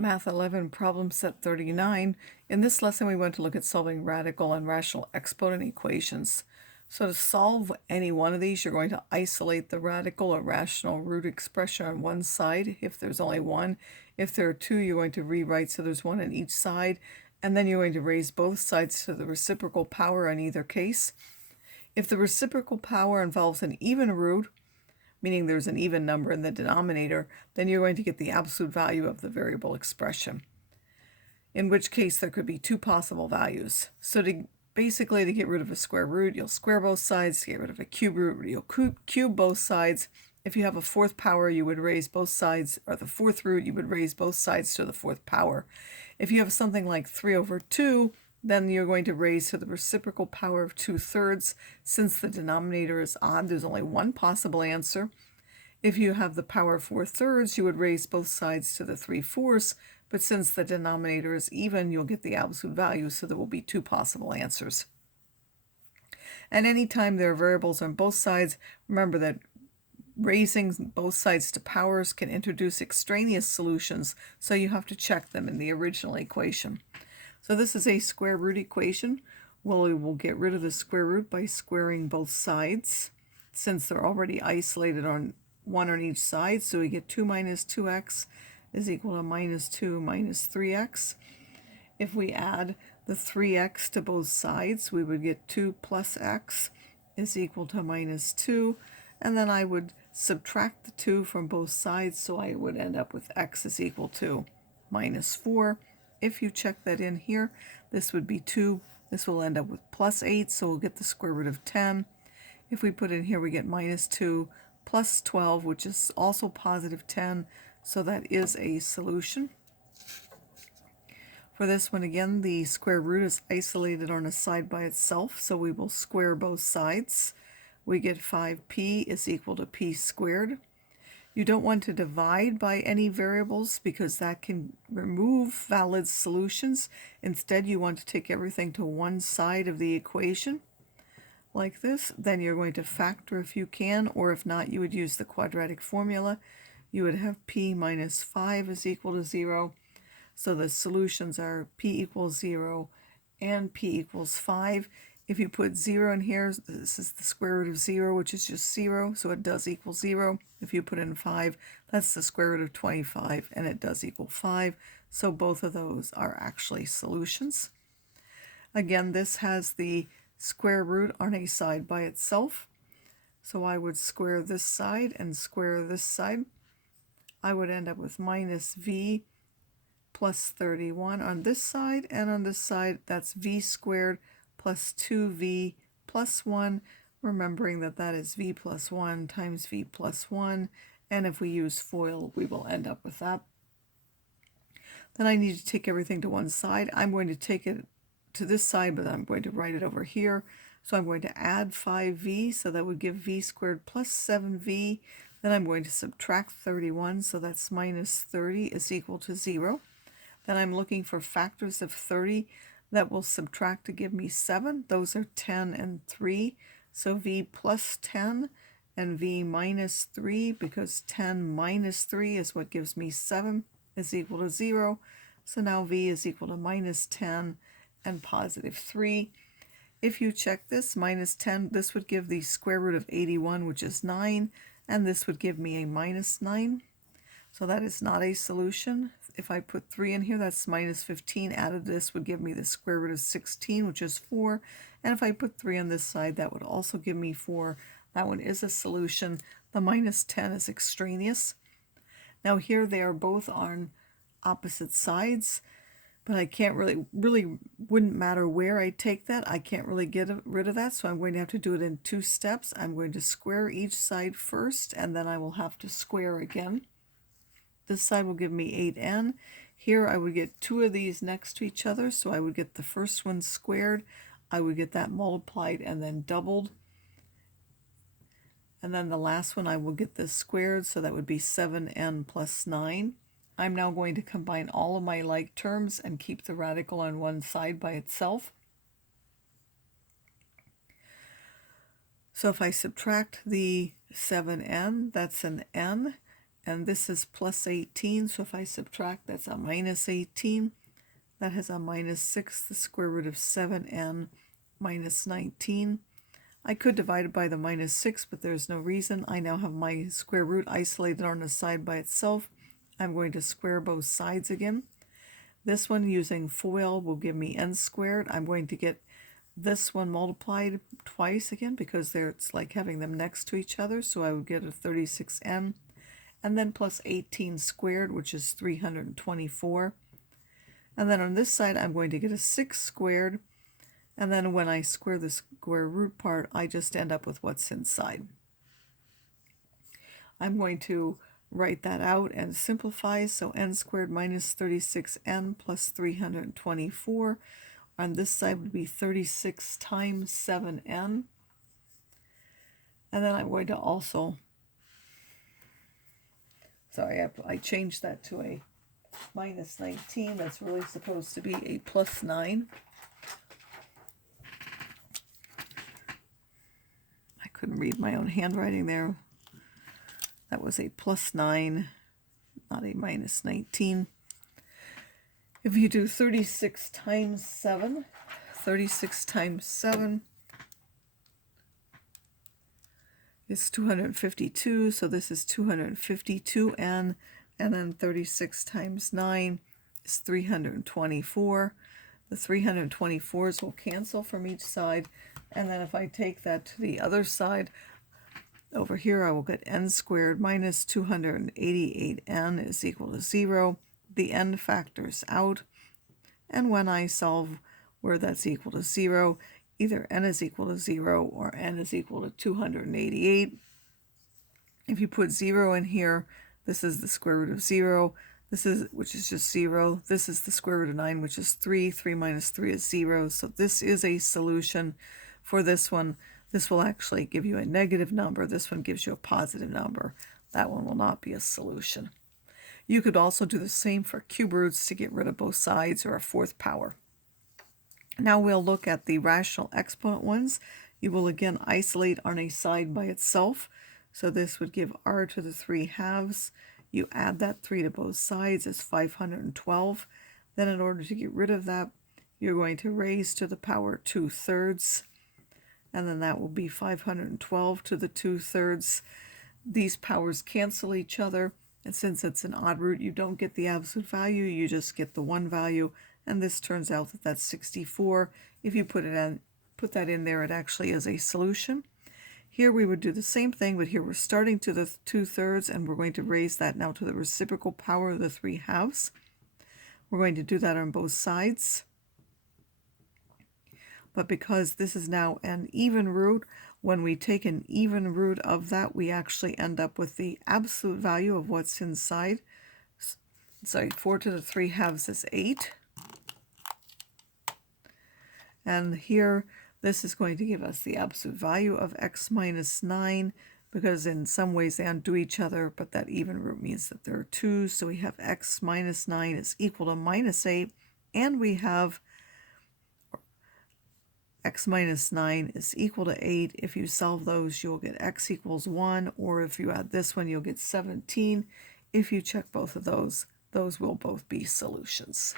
Math 11, problem set 39. In this lesson, we went to look at solving radical and rational exponent equations. So to solve any one of these, you're going to isolate the radical or rational root expression on one side if there's only one. If there are two, you're going to rewrite so there's one on each side, and then you're going to raise both sides to the reciprocal power in either case. If the reciprocal power involves an even root, meaning there's an even number in the denominator, then you're going to get the absolute value of the variable expression, in which case there could be two possible values. So basically to get rid of a square root, you'll square both sides. To get rid of a cube root, you'll cube both sides. If you have a fourth power, you would raise both sides, or the fourth root, you would raise both sides to the fourth power. If you have something like 3 over 2, then you're going to raise to the reciprocal power of 2/3. Since the denominator is odd, there's only one possible answer. If you have the power of 4/3, you would raise both sides to the 3/4, but since the denominator is even, you'll get the absolute value, so there will be two possible answers. And anytime there are variables on both sides, remember that raising both sides to powers can introduce extraneous solutions, so you have to check them in the original equation. So this is a square root equation. Well, we will get rid of the square root by squaring both sides, since they're already isolated on one on each side. So we get 2 minus 2x is equal to minus 2 minus 3x. If we add the 3x to both sides, we would get 2 plus x is equal to minus 2. And then I would subtract the 2 from both sides, so I would end up with x is equal to minus 4. If you check that in here, this would be 2. This will end up with plus 8, so we'll get the square root of 10. If we put in here, we get minus 2 plus 12, which is also positive 10, so that is a solution. For this one, again, the square root is isolated on a side by itself, so we will square both sides. We get 5p is equal to p squared. You don't want to divide by any variables because that can remove valid solutions. Instead, you want to take everything to one side of the equation, like this. Then you're going to factor if you can, or if not, you would use the quadratic formula. You would have p minus 5 is equal to 0. So the solutions are p equals 0 and p equals 5. If you put 0 in here, this is the square root of 0, which is just 0, so it does equal 0. If you put in 5, that's the square root of 25, and it does equal 5. So both of those are actually solutions. Again, this has the square root on a side by itself. So I would square this side and square this side. I would end up with minus v plus 31 on this side, and on this side, that's v squared plus 2v plus 1, remembering that that is v plus 1 times v plus 1, and if we use FOIL, we will end up with that. Then I need to take everything to one side. I'm going to take it to this side, but I'm going to write it over here. So I'm going to add 5v, so that would give v squared plus 7v. Then I'm going to subtract 31, so that's minus 30 is equal to 0. Then I'm looking for factors of 30 that will subtract to give me 7. Those are 10 and 3. So v plus 10 and v minus 3, because 10 minus 3 is what gives me 7, is equal to 0. So now v is equal to minus 10 and positive 3. If you check this, minus 10, this would give the square root of 81, which is 9, and this would give me a minus 9. So that is not a solution. If I put 3 in here, that's minus 15. Added this would give me the square root of 16, which is 4. And if I put 3 on this side, that would also give me 4. That one is a solution. The minus 10 is extraneous. Now here they are both on opposite sides, but I can't really wouldn't matter where I take that. I can't really get rid of that, so I'm going to have to do it in 2 steps. I'm going to square each side first, and then I will have to square again. This side will give me 8n. Here I would get 2 of these next to each other, so I would get the first one squared. I would get that multiplied and then doubled. And then the last one I will get this squared, so that would be 7n plus 9. I'm now going to combine all of my like terms and keep the radical on one side by itself. So if I subtract the 7n, that's an n. and this is plus 18, so if I subtract, that's a minus 18. That has a minus 6, the square root of 7n minus 19. I could divide it by the minus 6, but there's no reason. I now have my square root isolated on the side by itself. I'm going to square both sides again. This one using FOIL will give me n squared. I'm going to get this one multiplied twice again because it's like having them next to each other. So I would get a 36n, and then plus 18 squared, which is 324. And then on this side, I'm going to get a 6 squared. And then when I square the square root part, I just end up with what's inside. I'm going to write that out and simplify. So n squared minus 36n plus 324. On this side would be 36 times 7n. And then I'm going to also, sorry, I changed that to a minus 19. That's really supposed to be a plus 9. I couldn't read my own handwriting there. That was a plus 9, not a minus 19. If you do 36 times 7, 36 times 7 is 252, so this is 252n, and then 36 times 9 is 324. The 324s will cancel from each side, and then if I take that to the other side, over here I will get n squared minus 288n is equal to 0. The n factors out, and when I solve where that's equal to 0, either n is equal to 0 or n is equal to 288. If you put 0 in here, this is the square root of 0, which is just 0. This is the square root of 9, which is 3. 3 minus 3 is 0. So this is a solution for this one. This will actually give you a negative number. This one gives you a positive number. That one will not be a solution. You could also do the same for cube roots to get rid of both sides, or a fourth power. Now we'll look at the rational exponent ones. You will again isolate on a side by itself. So this would give r to the 3 halves. You add that 3 to both sides is 512. Then in order to get rid of that, you're going to raise to the power 2/3. And then that will be 512 to the 2/3. These powers cancel each other. And since it's an odd root, you don't get the absolute value, you just get the one value, and this turns out that that's 64. If you put that in there, it actually is a solution. Here we would do the same thing, but here we're starting to the 2/3, and we're going to raise that now to the reciprocal power of the 3 halves. We're going to do that on both sides. But because this is now an even root, when we take an even root of that, we actually end up with the absolute value of what's inside. So 4 to the 3 halves is 8. And here, this is going to give us the absolute value of x minus 9, because in some ways they undo each other, but that even root means that there are 2. So we have x minus 9 is equal to minus 8, and we have x minus 9 is equal to 8. If you solve those, you'll get x equals 1, or if you add this one, you'll get 17. If you check both of those will both be solutions.